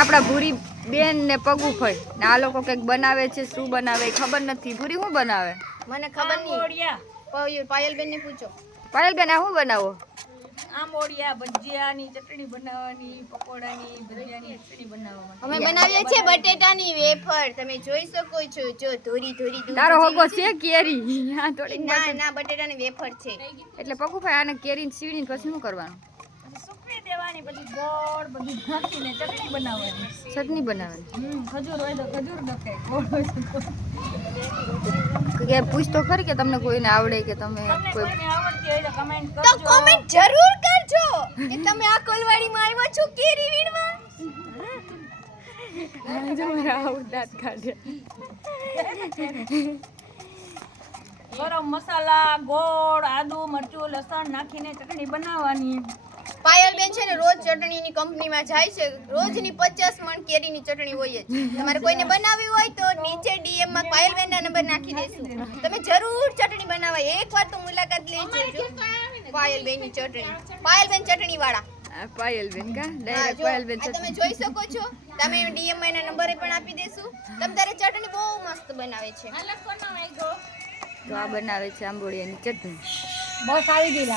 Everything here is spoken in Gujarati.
આપણા ભૂરી બેન ને પગુ ફઈ ને આ લોકો કઈક બનાવે છે, શું બનાવે ખબર નથી. ભૂરી શું બનાવે મને ખબર નહીં. પાયલ બેન ને પૂછો. પાયલ બેન આ શું બનાવો? આંબોડિયા ભજીયાની ચટણી બનાવવાની, પકોડાની ભજીયાની ચટણી બનાવવાની. અમે બનાવીએ છીએ બટેટાની વેફર. તમે જોઈ શકો છો, જો ધોરી ધોરી દૂધ. તારો હગો છે કેરી? હા થોડી. ના ના, બટેટાની વેફર છે. એટલે પગુ ફઈ આને કેરીને સીવીને પછી શું કરવાનું? સુકવી દેવાની, પછી ગોળ બધું નાખીને ચટણી બનાવવાની. ચટણી બનાવવાની. ખજૂર હોય તો ખજૂર નખાય, ગોળ હોય તો કે પૂછ તો ખરી કે તમને કોઈને આવડે કે તમે તમને કોઈ કોઈને આવડતી હોય તો કમેન્ટ તો કરજો. કોમેન્ટ જરૂર કરજો કે તમે આ કોલવાડીમાં આવ્યા છો કેરી વીણવા. જો મારા આવું દાંત કાઢે. ગરમ મસાલા, ગોળ, આદુ, મરચું, લસણ નાખીને ચટણી બનાવવાની. પાયલ બેન છે ને રોજ ચટણીની કંપનીમાં જાય છે. રોજની 50 મણ કેરીની ચટણી હોય જ. તમારે કોઈને બનાવવી હોય તો નીચે ડીએમ માં પાયલ બેનના નંબર નાખી દેશું. તમે જરૂર ચટણી બનાવવા એકવાર તો મુલાકાત લેજો. પાયલ બેનની ચટણી, પાયલ બેન ચટણી વાળા. આ પાયલ બેન કા હા, ડાયરેક્ટ જો, પાયલ બેન આ તમે જોઈ શકો છો. તમે ડીએમ માં એના નંબર પણ આપી દેશું. તમ તારે ચટણી બહુ મસ્ત બનાવે છે. તો આ બનાવે છે આંબોડિયાની ચટણી. બહુ સારી ગઈ લાગે.